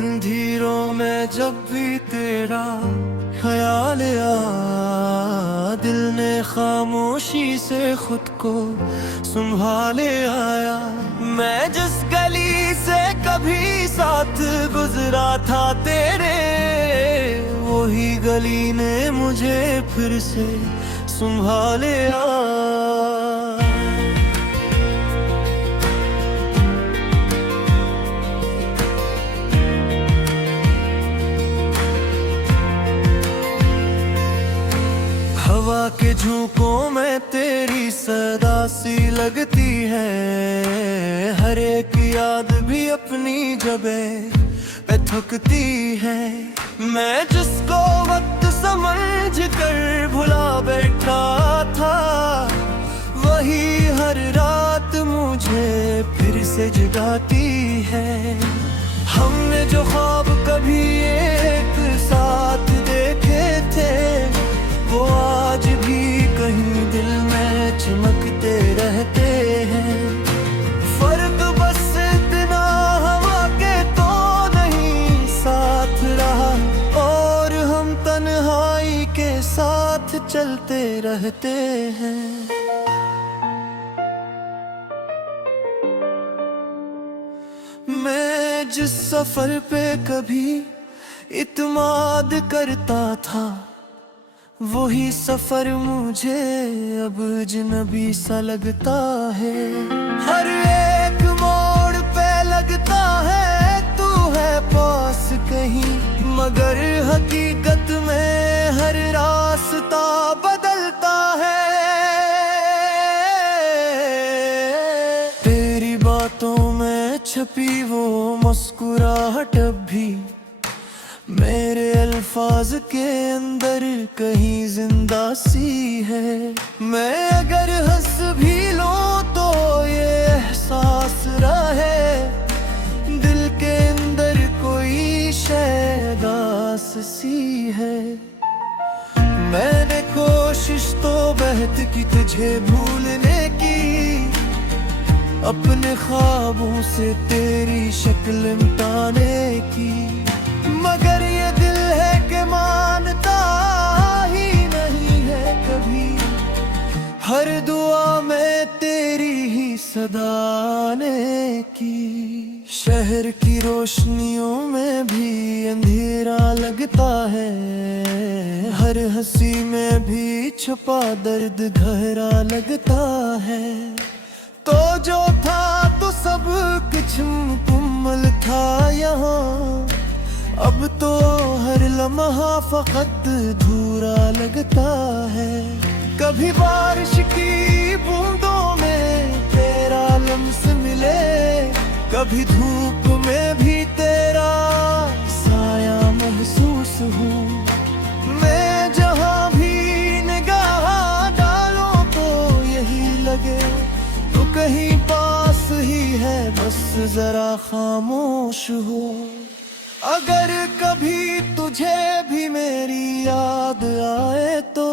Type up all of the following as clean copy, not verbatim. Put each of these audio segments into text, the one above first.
अंधेरों में जब भी तेरा ख्याल आया, दिल ने खामोशी से खुद को संभाले आया। मैं जिस गली से कभी साथ गुजरा था तेरे, वही गली ने मुझे फिर से संभाले आया। हवा के झोंकों में तेरी सदा सी लगती है, हर एक याद भी अपनी जगह पे थकती है। मैं जिसको वक्त समझ कर भुला बैठा था, वही हर रात मुझे फिर से जगाती है। हमने जो ख्वाब कभी एक साथ देखे थे, वो आज भी कहीं दिल में चमकते रहते हैं। फर्क बस इतना हवा के तो नहीं साथ रहा, और हम तन्हाई के साथ चलते रहते हैं। मैं जिस सफर पे कभी इत्मीनान करता था, वही सफर मुझे अब अजनबी सा लगता है। हर एक मोड़ पे लगता है तू है पास कहीं, मगर हकीकत में हर रास्ता बदलता है। तेरी बातों में छपी वो मुस्कुराहट भी मेरे अल्फाज के अंदर कहीं जिंदा सी है। मैं अगर हंस भी लूं तो ये एहसास रहे, दिल के अंदर कोई शैदास सी है। मैंने कोशिश तो बहुत की तुझे भूलने की, अपने ख्वाबों से तेरी शक्ल मिटाने की, मगर ये दिल है कि मानता ही नहीं है कभी। हर दुआ में तेरी ही सदा आने की। शहर की रोशनियों में भी अंधेरा लगता है, हर हंसी में भी छुपा दर्द गहरा लगता है। तो जो था तो सब कुछ मुकम्मल था यहाँ, अब तो हर लम्हा फकत धूरा लगता है। कभी बारिश की बूंदों में तेरा लम्स मिले, कभी धूप में भी तेरा साया महसूस हो। मैं जहाँ भी निगाह डालूं तो यही लगे तो कहीं पास ही है, बस जरा खामोश हो। अगर कभी तुझे भी मेरी याद आए तो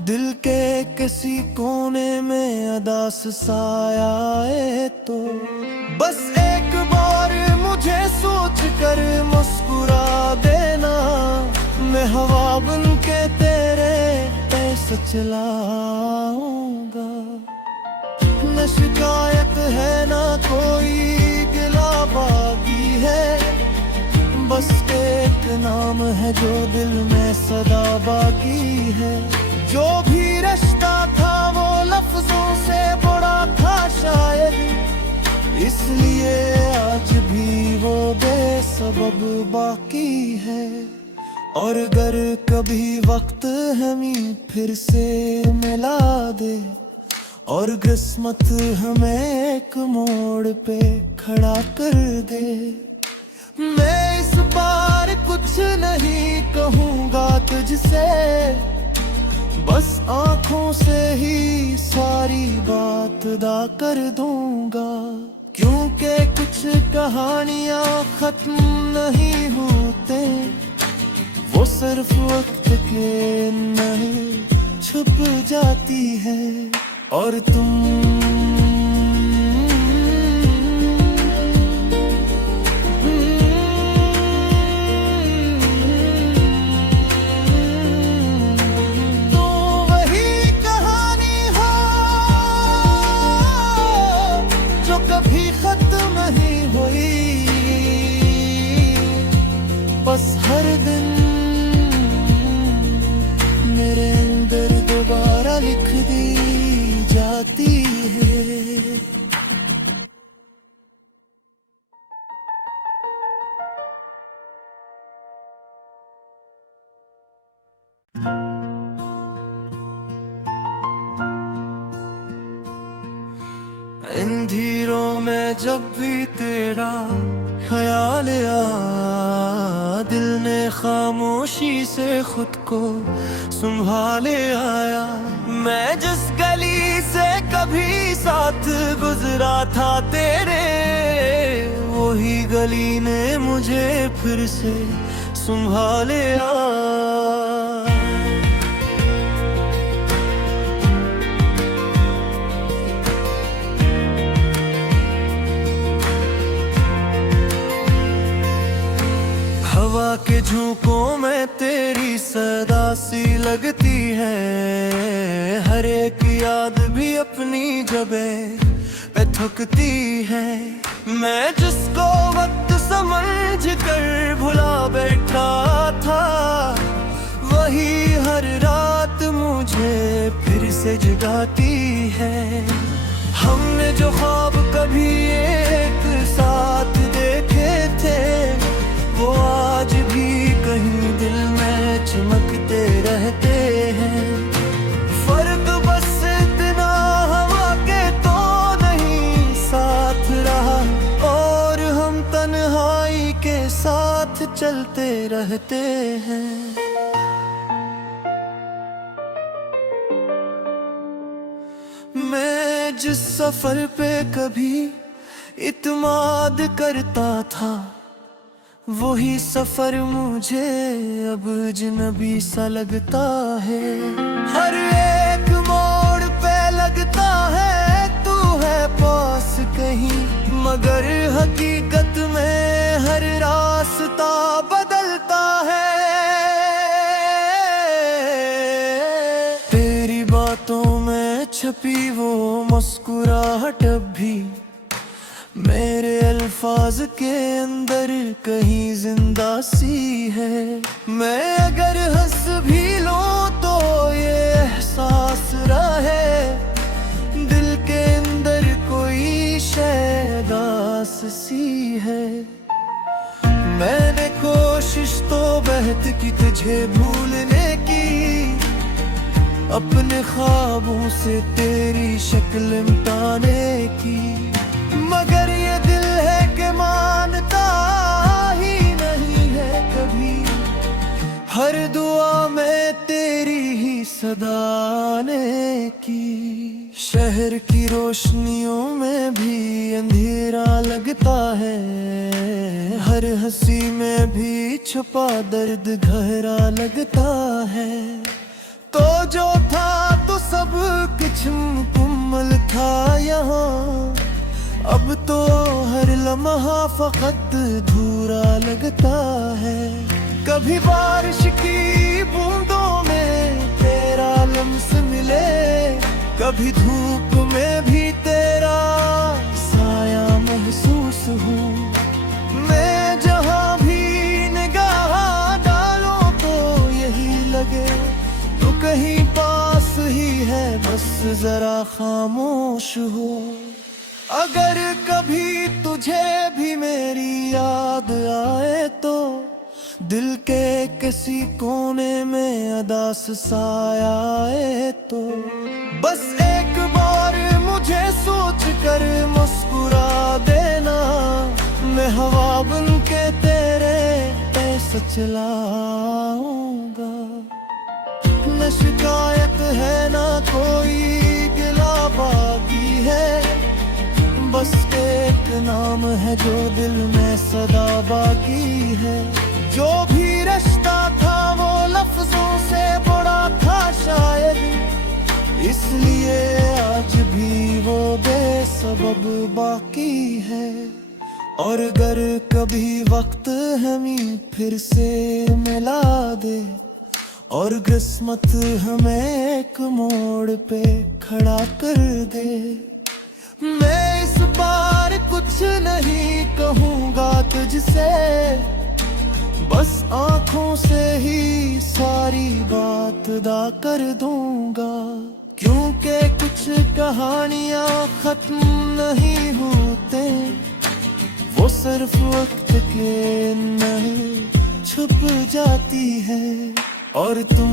दिल के किसी कोने में अदास साया आए तो बस एक बार मुझे सोच कर मुस्कुरा देना। मैं हवा बन के तेरे पैसे चलाऊंगा। न शिकायत है ना कोई गिला बाकी है, बस एक नाम है जो दिल में सदा बाकी है। जो भी रिश्ता था वो लफ्जों से बड़ा था शायद, इसलिए आज भी वो बेसबब बाकी है। और अगर कभी वक्त हमें फिर से मिला दे और किस्मत हमें एक मोड़ पे खड़ा कर दे, मैं इस बार कुछ नहीं कहूँगा तुझसे, बस आँखों से ही सारी बात अदा कर दूंगा। क्योंकि कुछ कहानियाँ खत्म नहीं होते, वो सिर्फ वक्त के नहीं छुप जाती है। और तुम इन धीरों में जब भी तेरा ख्याल आया, दिल ने खामोशी से खुद को संभाले आया। मैं जिस गली से कभी साथ गुजरा था तेरे, वही गली ने मुझे फिर से संभाले आया। हवा के झोंकों में तेरी सदा सी लगती है, हर एक याद भी अपनी जगह पे थकती है। मैं जिसको वक्त समझ कर भुला बैठा था, वही हर रात मुझे फिर से जगाती है। हमने जो ख्वाब कभी एक साथ देखे थे, वो आज भी कहीं दिल में चमकते रहते हैं। फर्क बस इतना हवा के तो नहीं साथ रहा, और हम तन्हाई के साथ चलते रहते हैं। मैं जिस सफर पे कभी इत्मीनान करता था, वही सफर मुझे अब अजनबी सा लगता है। हर एक मोड़ पे लगता है तू है पास कहीं, मगर हकीकत में हर रास्ता बदलता है। तेरी बातों में छपी वो मुस्कुराहट अब भी मेरे अल्फाज के अंदर कहीं जिंदा सी है। मैं अगर हंस भी लूं तो ये एहसास रहे, दिल के अंदर कोई शैदास सी है। मैंने कोशिश तो बहुत की तुझे भूलने की, अपने ख्वाबों से तेरी शक्ल मिटाने की, मगर ये दिल है कि मानता ही नहीं है कभी। हर दुआ में तेरी ही सदा आने की। शहर की रोशनियों में भी अंधेरा लगता है, हर हंसी में भी छुपा दर्द गहरा लगता है। तो जो था तो सब कुछ मुकम्मल था यहाँ, अब तो हर लम्हा फकत अधूरा लगता है। कभी बारिश की बूंदों में तेरा लम्स मिले, कभी धूप में भी तेरा साया महसूस हो। मैं जहाँ भी निगाह डालूं तो यही लगे तो कहीं पास ही है, बस जरा खामोश हो। अगर कभी तुझे भी मेरी याद आए तो दिल के किसी कोने में अदास साया आए तो बस एक बार मुझे सोच कर मुस्कुरा देना। मैं हवा बन के तेरे ऐसे चलाऊंगा। न शिकायत है ना कोई गिला बाकी है, बस एक नाम है जो दिल में सदा बाकी है। जो भी रिश्ता था वो लफ्जों से बड़ा था शायद, इसलिए आज भी वो बेसबब बाकी है। और अगर कभी वक्त हमें फिर से मिला दे और किस्मत हमें एक मोड़ पे खड़ा कर दे, मैं इस बार कुछ नहीं कहूँगा तुझसे, बस आँखों से ही सारी बात अदा कर दूंगा। क्योंकि कुछ कहानियाँ खत्म नहीं होते, वो सिर्फ वक्त के अंदर छुप जाती है। और तुम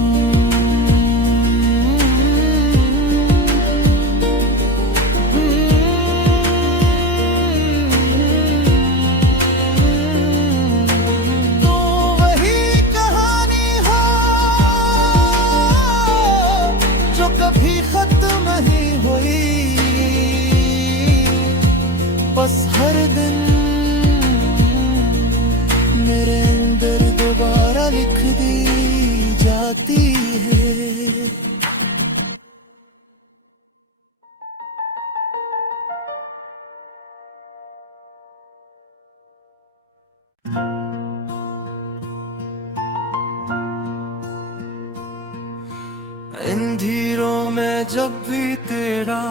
जब भी तेरा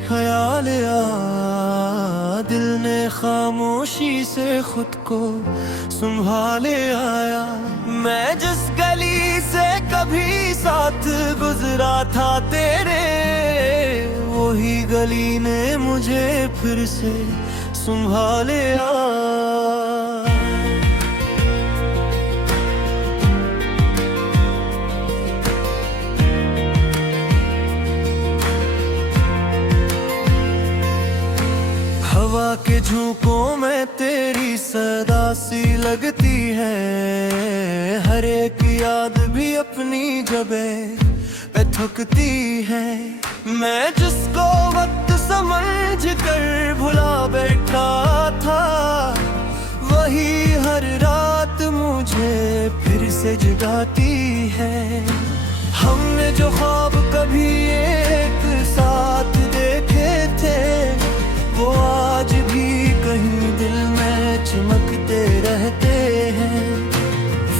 ख्याल आया, दिल ने खामोशी से खुद को संभाले आया। मैं जिस गली से कभी साथ गुजरा था तेरे, वही गली ने मुझे फिर से संभाले आया। हवा के झोंकों में तेरी सदा सी लगती है, हर एक याद भी अपनी जगह पे थकती है। मैं जिसको वक्त समझ कर भुला बैठा था, वही हर रात मुझे फिर से जगाती है। हमने जो ख्वाब कभी एक साथ देखे थे, वो आज भी कहीं दिल में चमकते रहते हैं।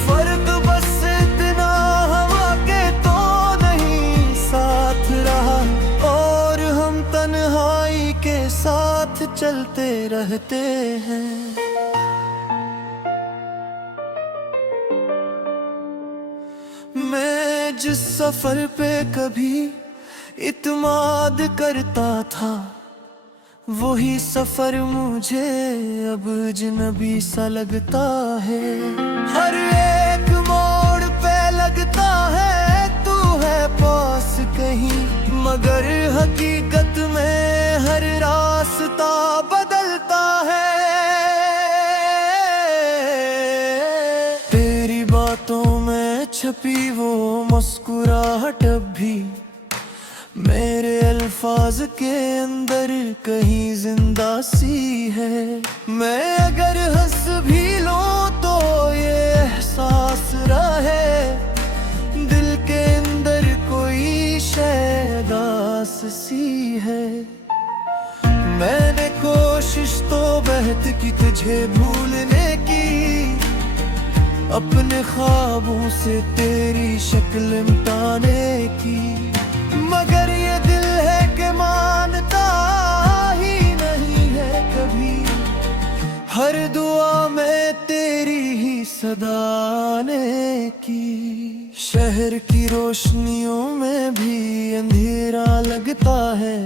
फर्क बस इतना हवा के तो नहीं साथ रहा, और हम तन्हाई के साथ चलते रहते हैं। मैं जिस सफर पे कभी इत्मीनान करता था, वही सफर मुझे अब अजनबी सा लगता है। हर एक मोड़ पे लगता है तू है पास कहीं, मगर हकीकत में हर रास्ता बदलता है। तेरी बातों में छपी वो मुस्कुराहट अब भी मेरे अल्फाज के अंदर कहीं जिंदा सी है। मैं अगर हंस भी लूं तो ये एहसास रहे, दिल के अंदर कोई शैदास सी है। मैंने कोशिश तो बहुत की तुझे भूलने की, अपने ख्वाबों से तेरी शक्ल मिटाने की, मगर ये दिल है कि मानता ही नहीं है कभी। हर दुआ में तेरी ही सदा आने की। शहर की रोशनियों में भी अंधेरा लगता है,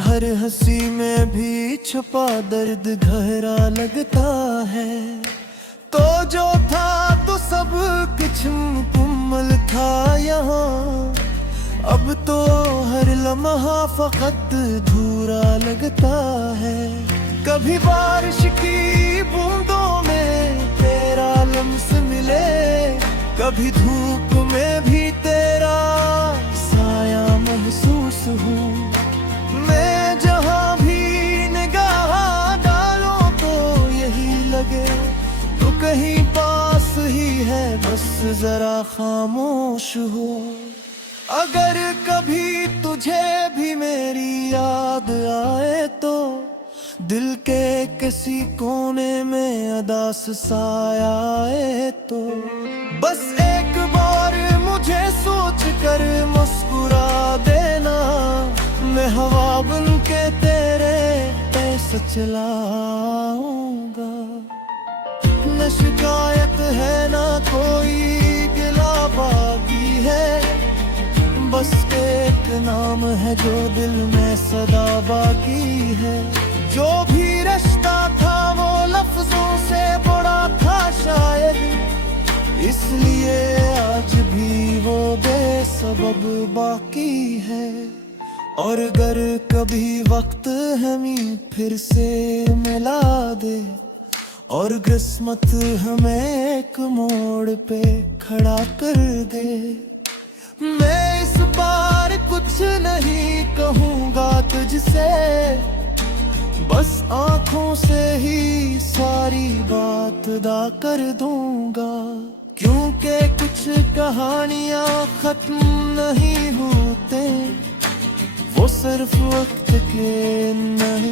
हर हंसी में भी छुपा दर्द गहरा लगता है। तो जो था तो सब कुछ मुकम्मल था यहाँ, अब तो हर लम्हा फकत धूरा लगता है। कभी बारिश की बूंदों में तेरा लम्स मिले, कभी धूप में भी तेरा साया महसूस हो। मैं जहाँ भी निगाह डालूं तो यही लगे तो कहीं पास ही है, बस जरा खामोश हो। अगर कभी तुझे भी मेरी याद आए तो दिल के किसी कोने में अदास साया आए तो बस एक बार मुझे सोच कर मुस्कुरा देना। मैं हवा बन के तेरे ऐसे चलाऊंगा। न शिकायत है ना कोई गिला बागी है, बस एक नाम है जो दिल में सदा बाकी है। जो भी रिश्ता था वो लफ्जों से बड़ा था शायद, इसलिए आज भी वो बेसबब बाकी है। और अगर कभी वक्त हमें फिर से मिला दे और किस्मत हमें एक मोड़ पे खड़ा कर दे, मैं इस बार कुछ नहीं कहूँगा तुझसे, बस आँखों से ही सारी बात अदा कर दूंगा। क्योंकि कुछ कहानियाँ खत्म नहीं होते, वो सिर्फ वक्त के अंदर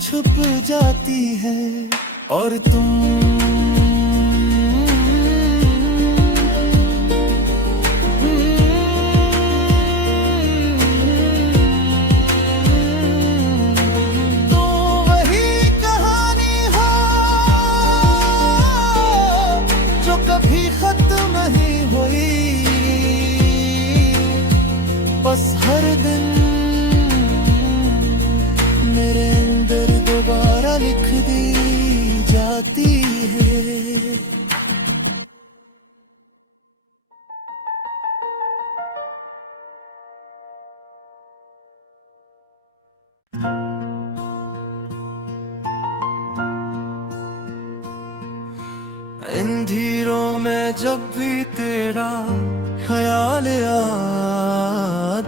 छुप जाती है। और तुम अंधेरों में जब भी तेरा ख्याल आया,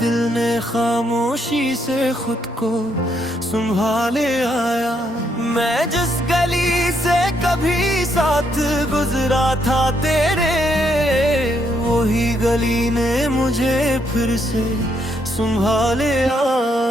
दिल ने खामोशी से खुद को संभाले आया। मैं जिस गली से कभी साथ गुजरा था तेरे, वही गली ने मुझे फिर से संभाले आया।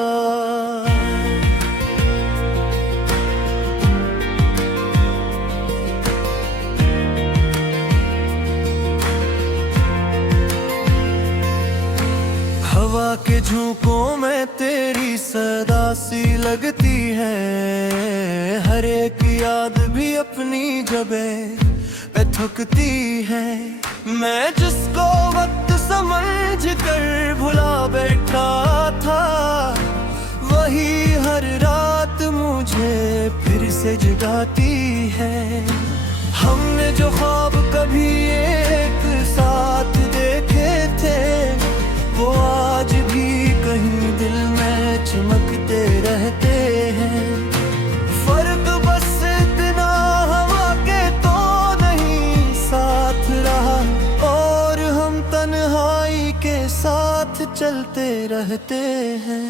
हवा के झोंकों में तेरी सदा सी लगती है, हर एक याद भी अपनी जगह पे थकती है। मैं जिसको वक्त समझ कर भुला बैठा था, वही हर रात मुझे फिर से जगाती है। हमने जो ख्वाब कभी एक साथ देखे थे, वो आज भी कहीं दिल में चमकते रहते हैं। फर्क बस इतना हवा के तो नहीं साथ रहा, और हम तन्हाई के साथ चलते रहते हैं।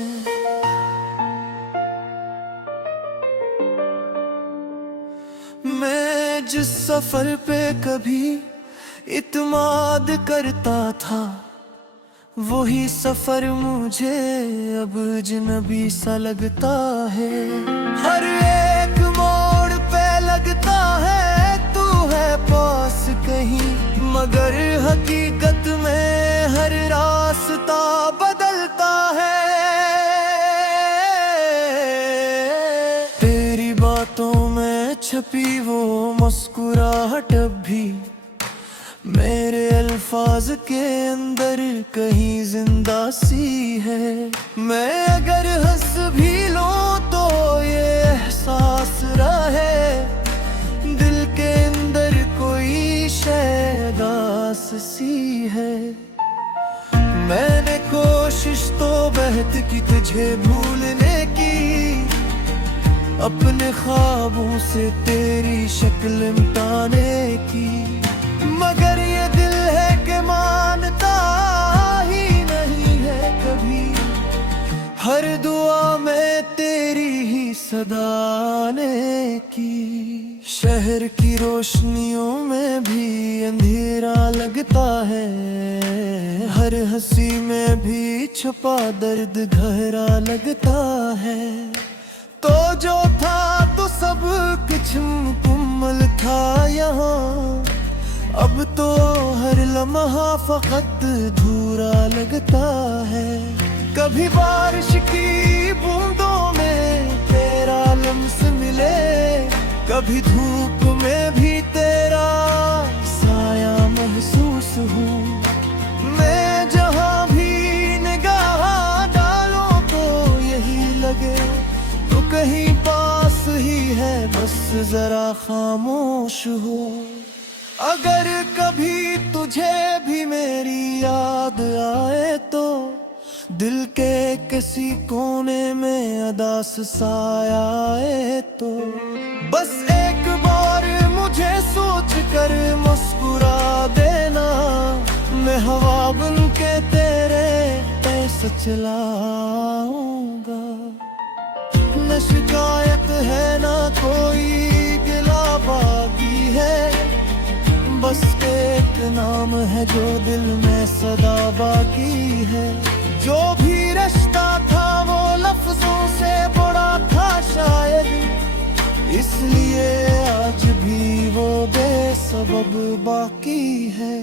मैं जिस सफर पे कभी इत्मीनान करता था, वही सफर मुझे अब अजनबी सा लगता है। हर एक मोड़ पे लगता है तू है पास कहीं, मगर हकीकत में हर रास्ता बदलता है। तेरी बातों में छपी वो मुस्कुराहट भी मेरे अल्फाज के अंदर कहीं जिंदा सी है। मैं अगर हंस भी लूं तो ये एहसास रहे, दिल के अंदर कोई शैदास सी है। मैंने कोशिश तो बहुत की तुझे भूलने की, अपने ख्वाबों से तेरी शक्ल मिटाने की, मगर ये दिल है कि मानता ही नहीं है कभी। हर दुआ में तेरी ही सदा आने की। शहर की रोशनियों में भी अंधेरा लगता है, हर हंसी में भी छुपा दर्द गहरा लगता है। तो जो था तो सब कुछ मुकम्मल था यहाँ, अब तो हर लम्हा फकत धूरा लगता है। कभी बारिश की बूंदों में तेरा लम्स मिले, कभी धूप में भी तेरा साया महसूस हो। मैं जहाँ भी निगाह डालूं तो यही लगे तो कहीं पास ही है, बस जरा खामोश हो। अगर कभी तुझे भी मेरी याद आए तो दिल के किसी कोने में अदास साया आए तो बस एक बार मुझे सोच कर मुस्कुरा देना। मैं हवा बन के तेरे पैसे चलाऊंगा। न शिकायत है ना कोई गिला बाकी है, बस एक नाम है जो दिल में सदा बाकी है। जो भी रिश्ता था वो लफ्जों से बड़ा था शायद, इसलिए आज भी वो बेसबब बाकी है।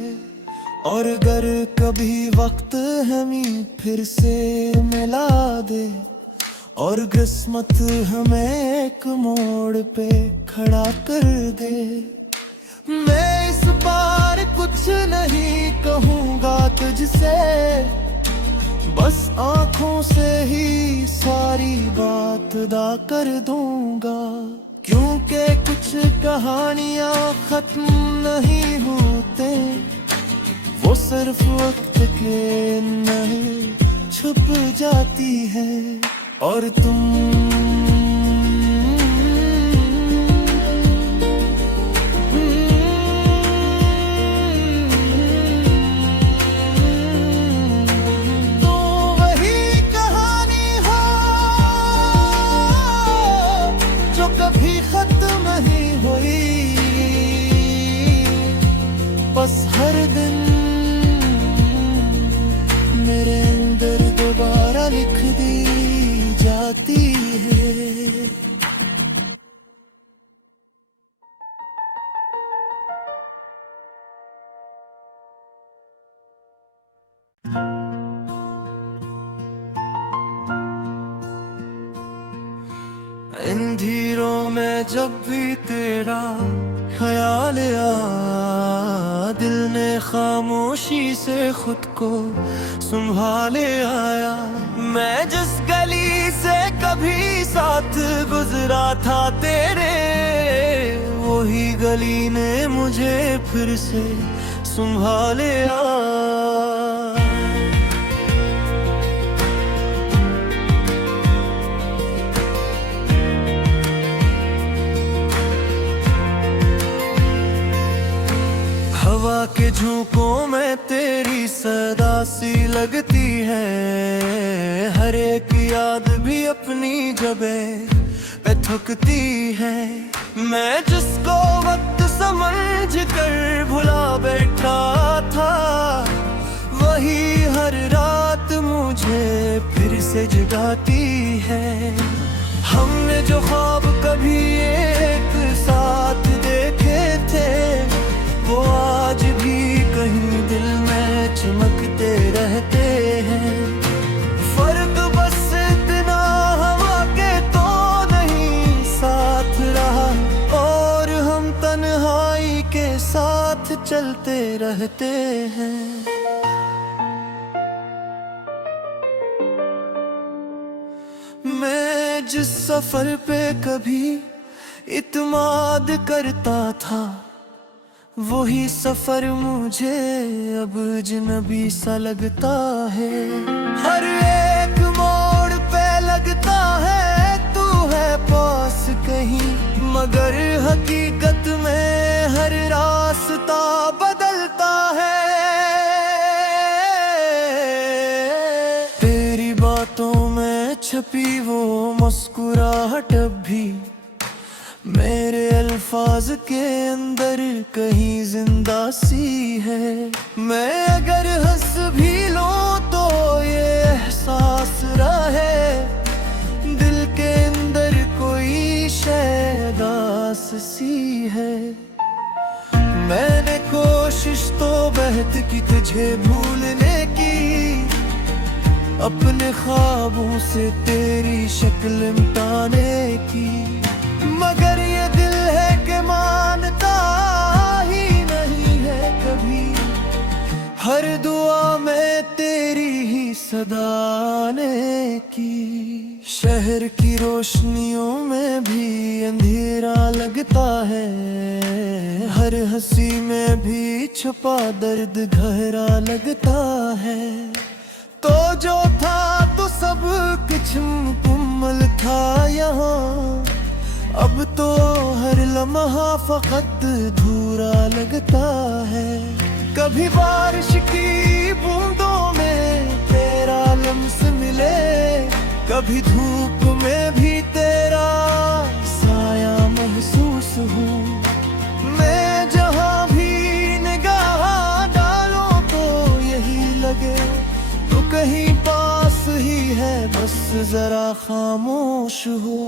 और अगर कभी वक्त हमें फिर से मिला दे और किस्मत हमें एक मोड़ पे खड़ा कर दे, मैं इस बार कुछ नहीं कहूँगा तुझसे, बस आँखों से ही सारी बात अदा कर दूंगा। क्योंकि कुछ कहानियाँ खत्म नहीं होते, वो सिर्फ वक्त के अंदर छुप जाती है। और तुम जाती है। इन धीरों में जब भी तेरा ख्याल आया, दिल ने खामोशी से खुद को संभाले आया। मैं जिस गली से कभी साथ गुजरा था तेरे, वही गली ने मुझे फिर से संभाले आया। हवा के झोंकों में तेरी सदा सी लगती है, हर एक याद भी अपनी जगह पे थकती है। मैं जिसको वक्त समझ कर भुला बैठा था, वही हर रात मुझे फिर से जगाती है। हमने जो ख्वाब कभी एक साथ देखे थे, वो आज भी कहीं दिल में चमकते रहते हैं। फर्क बस इतना हवा के तो नहीं साथ रहा, और हम तन्हाई के साथ चलते रहते हैं। मैं जिस सफर पे कभी इत्मीनान करता था, वही सफर मुझे अब अजनबी सा लगता है। हर एक मोड़ पे लगता है तू है पास कहीं, मगर हकीकत में हर रास्ता बदलता है। तेरी बातों में छपी वो मुस्कुराहट अब भी मेरे अल्फाज के अंदर कहीं जिंदा सी है। मैं अगर हंस भी लूं तो ये एहसास रहे, दिल के अंदर कोई शैदास सी है। मैंने कोशिश तो बहुत की तुझे भूलने की, अपने ख्वाबों से तेरी शक्ल मिटाने की, मगर ये दिल है कि मानता ही नहीं है कभी। हर दुआ में तेरी ही सदा आने की। शहर की रोशनियों में भी अंधेरा लगता है, हर हंसी में भी छुपा दर्द गहरा लगता है। तो जो था तो सब कुछ मुकम्मल था यहाँ, अब तो हर लम्हा फकत अधूरा लगता है। कभी बारिश की बूंदों में तेरा लम्स मिले, कभी धूप में भी तेरा साया महसूस हो। मैं जहाँ भी निगाह डालूं तो यही लगे तो कहीं पास ही है, बस जरा खामोश हो।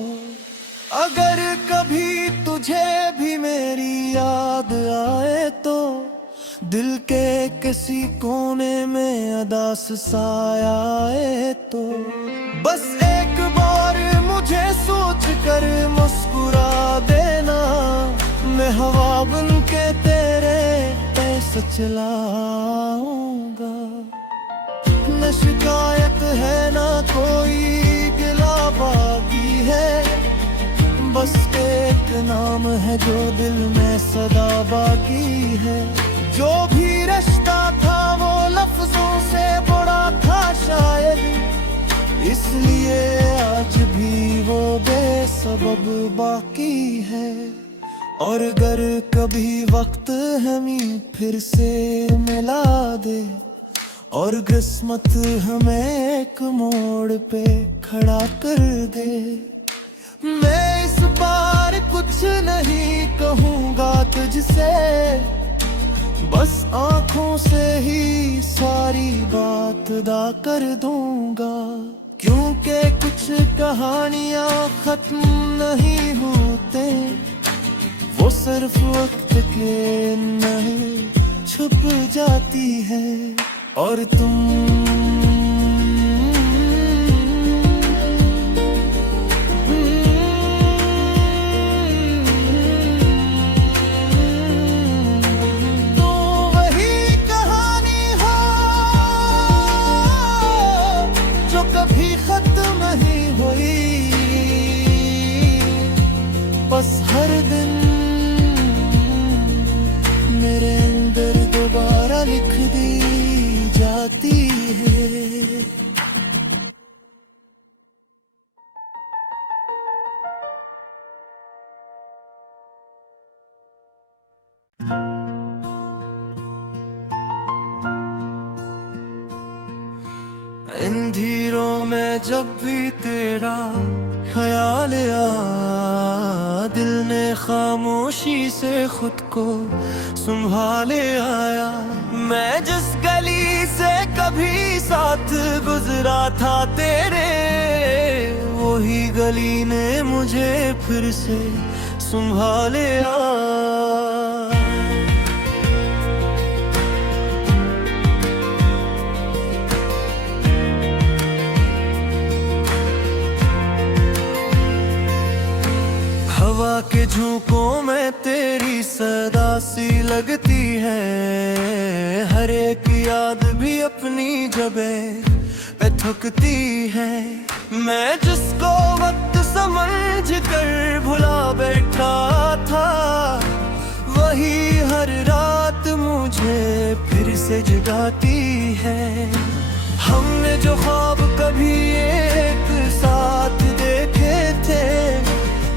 अगर कभी तुझे भी मेरी याद आए तो दिल के किसी कोने में अदास साया आए तो बस एक बार मुझे सोच कर मुस्कुरा देना। मैं हवा बन के तेरे पैसे चलाऊंगा। न शिकायत है ना कोई गिला बाकी है, बस एक नाम है जो दिल में सदा बाकी है। जो भी रिश्ता था वो लफ्जों से बड़ा था शायद, इसलिए आज भी वो बेसबब बाकी है। और अगर कभी वक्त हमें फिर से मिला दे और किस्मत हमें एक मोड़ पे खड़ा कर दे, मैं इस बार कुछ नहीं कहूँगा तुझसे, बस आँखों से ही सारी बात अदा कर दूंगा। क्योंकि कुछ कहानियां खत्म नहीं होते, वो सिर्फ वक्त के अंदर छुप जाती है। और तुम तो वही कहानी हो जो कभी खत्म नहीं हुई, बस हर दिन मेरे अंदर दोबारा लिख दी जाती है। इन धीरों में जब भी तेरा ख्याल आया, दिल ने खामोशी से खुद को संभाले आया। मैं जिस गली से कभी साथ गुजरा था तेरे, वही गली ने मुझे फिर से संभाले आया। हवा के झोंकों में तेरी सदा सी लगती है, हर एक याद भी अपनी जगह पे थकती है। मैं जिसको वक्त समझ कर भुला बैठा था, वही हर रात मुझे फिर से जगाती है। हमने जो ख्वाब कभी एक साथ देखे थे,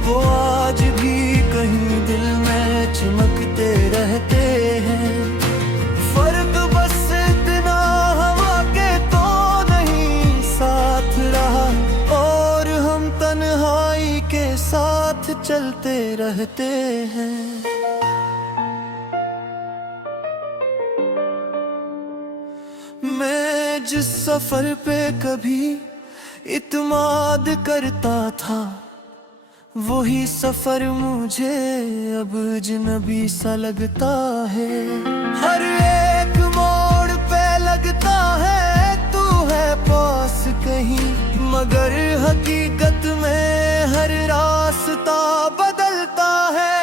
वो आज भी कहीं दिल में चमकते रहते हैं। फर्क बस इतना हवा के तो नहीं साथ रहा, और हम तन्हाई के साथ चलते रहते हैं। मैं जिस सफर पे कभी इत्मीनान करता था, वही सफर मुझे अब अजनबी सा लगता है। हर एक मोड़ पे लगता है तू है पास कहीं, मगर हकीकत में हर रास्ता बदलता है।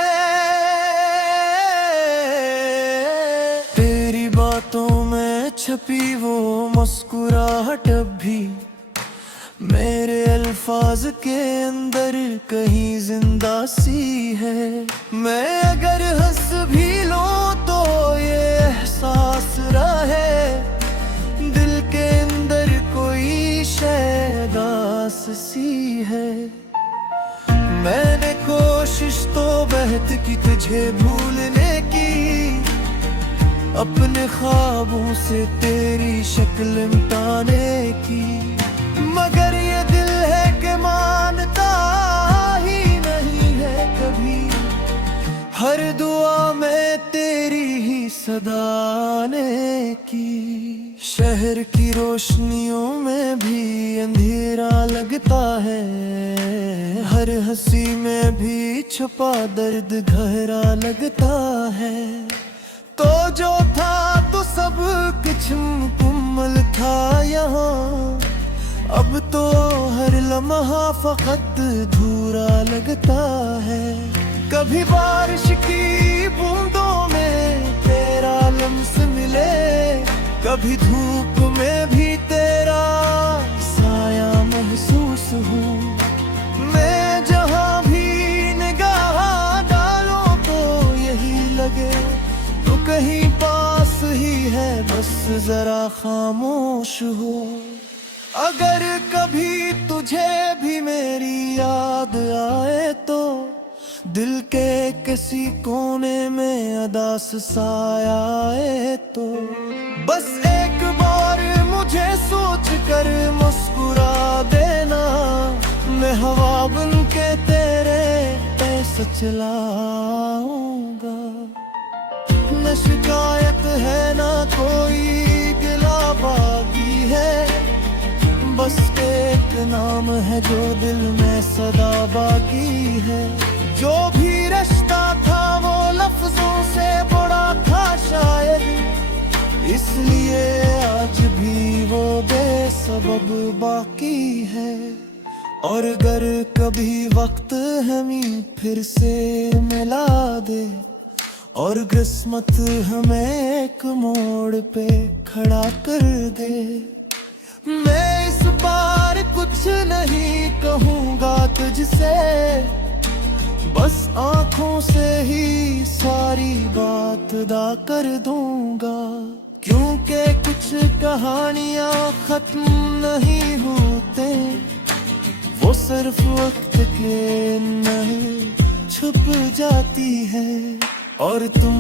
तेरी बातों में छपी वो मुस्कुराहट अब भी मेरे अल्फाज के अंदर कहीं जिंदा सी है। मैं अगर हंस भी लूं तो ये एहसास रहे, दिल के अंदर कोई शैदास सी है। मैंने कोशिश तो बहुत की तुझे भूलने की, अपने ख्वाबों से तेरी शक्ल मिटाने की, मगर ये दिल है कि मानता ही नहीं है कभी। हर दुआ में तेरी ही सदाने की। शहर की रोशनियों में भी अंधेरा लगता है, हर हंसी में भी छुपा दर्द गहरा लगता है। तो जो था तो सब कुछ मुकम्मल था यहाँ, अब तो हर लम्हा फकत धूरा लगता है। कभी बारिश की बूंदों में तेरा लम्स मिले, कभी धूप में भी तेरा साया महसूस हो। मैं जहाँ भी निगाह डालूं तो यही लगे तो कहीं पास ही है, बस जरा खामोश हो। अगर कभी तुझे भी मेरी याद आए तो दिल के किसी कोने में अदास साया आए तो बस एक बार मुझे सोच कर मुस्कुरा देना। मैं हवा बन के तेरे पैसे चलाऊंगा। न शिकायत है ना कोई गिला बागी है, बस एक नाम है जो दिल में सदा बाकी है। जो भी रिश्ता था वो लफ्जों से बड़ा था शायद, इसलिए आज भी वो बेसबब बाकी है। और अगर कभी वक्त हमें फिर से मिला दे और किस्मत हमें एक मोड़ पे खड़ा कर दे, मैं इस बार कुछ नहीं कहूँगा तुझसे, बस आँखों से ही सारी बात अदा कर दूंगा। क्योंकि कुछ कहानियाँ खत्म नहीं होते, वो सिर्फ वक्त के नहीं छुप जाती है। और तुम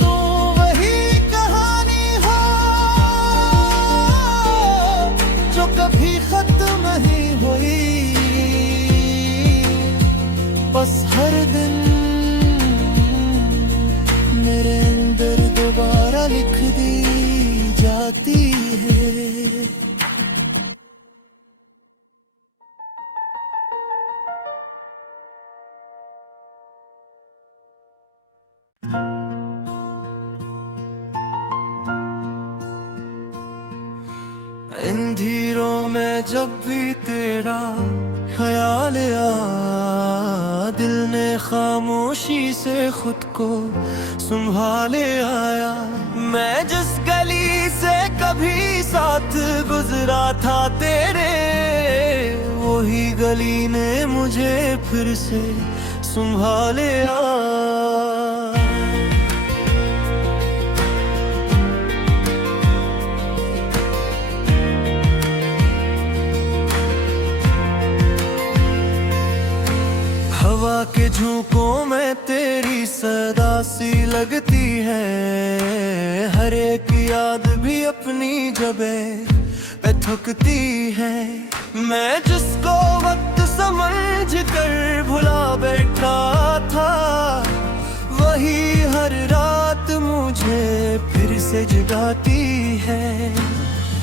तो वही कहानी हो जो कभी खत्म नहीं हुई, बस हर दिन मेरे अंदर दोबारा लिख दी जाती है। इन धीरों में जब भी तेरा ख्याल आया, दिल ने खामोशी से खुद को संभाले आया। मैं जिस गली से कभी साथ गुजरा था तेरे, वही गली ने मुझे फिर से संभाले आया। हवा के झोंकों में तेरी सदा सी लगती है, हर एक याद भी अपनी जगह पे थकती है। मैं जिसको वक्त समझ कर भुला बैठा था, वही हर रात मुझे फिर से जगाती है।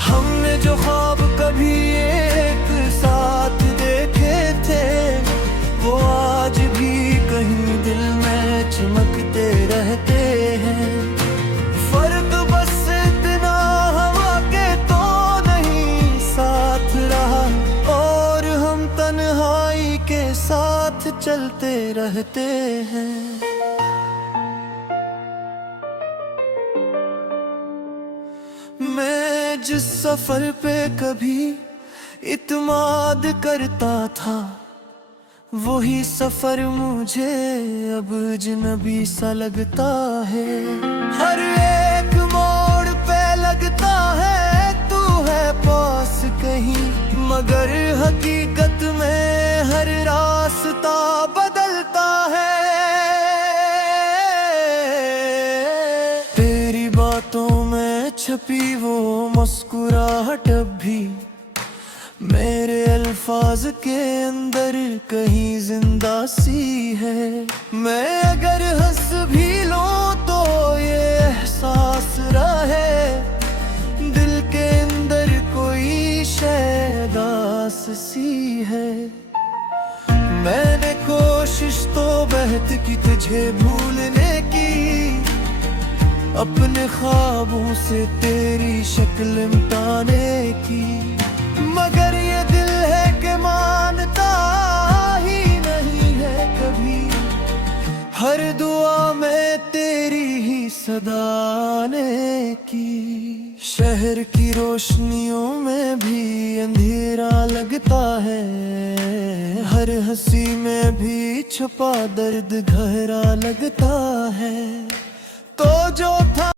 हमने जो ख्वाब कभी एक साथ देखे थे, वो आज भी कहीं दिल में चमकते रहते हैं। फर्क बस इतना हवा के तो नहीं साथ रहा, और हम तन्हाई के साथ चलते रहते हैं। मैं जिस सफर पे कभी इत्मीनान करता था, वही सफर मुझे अब अजनबी सा लगता है। हर एक मोड़ पे लगता है तू है पास कहीं, मगर हकीकत में हर रास्ता बदलता है। तेरी बातों में छपी वो मुस्कुराहट भी मेरे अल्फाज के अंदर कहीं जिंदा सी है। मैं अगर हंस भी लूं तो ये एहसास रहे, दिल के अंदर कोई शैदास सी है। मैंने कोशिश तो बहुत की तुझे भूलने की, अपने ख्वाबों से तेरी शक्ल मिटाने की, मगर ये दिल है कि मानता ही नहीं है कभी। हर दुआ में तेरी ही सदा आने की। शहर की रोशनियों में भी अंधेरा लगता है, हर हंसी में भी छुपा दर्द गहरा लगता है।